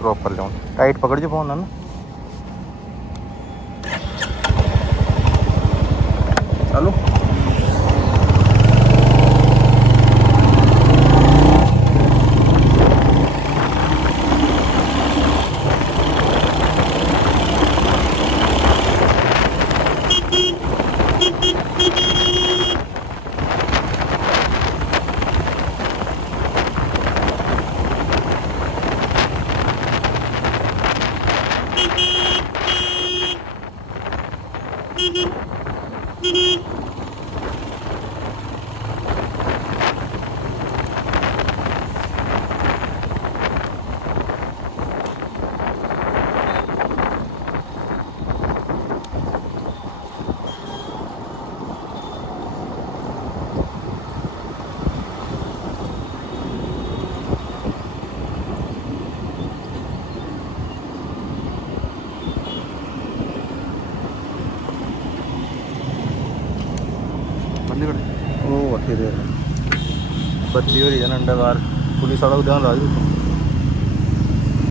क्रॉप कर लिया टाइट पकड़ जो फोन है ना चालू बत्ती हो रही है अंडा बार पुलिस वाला को ध्यान रहा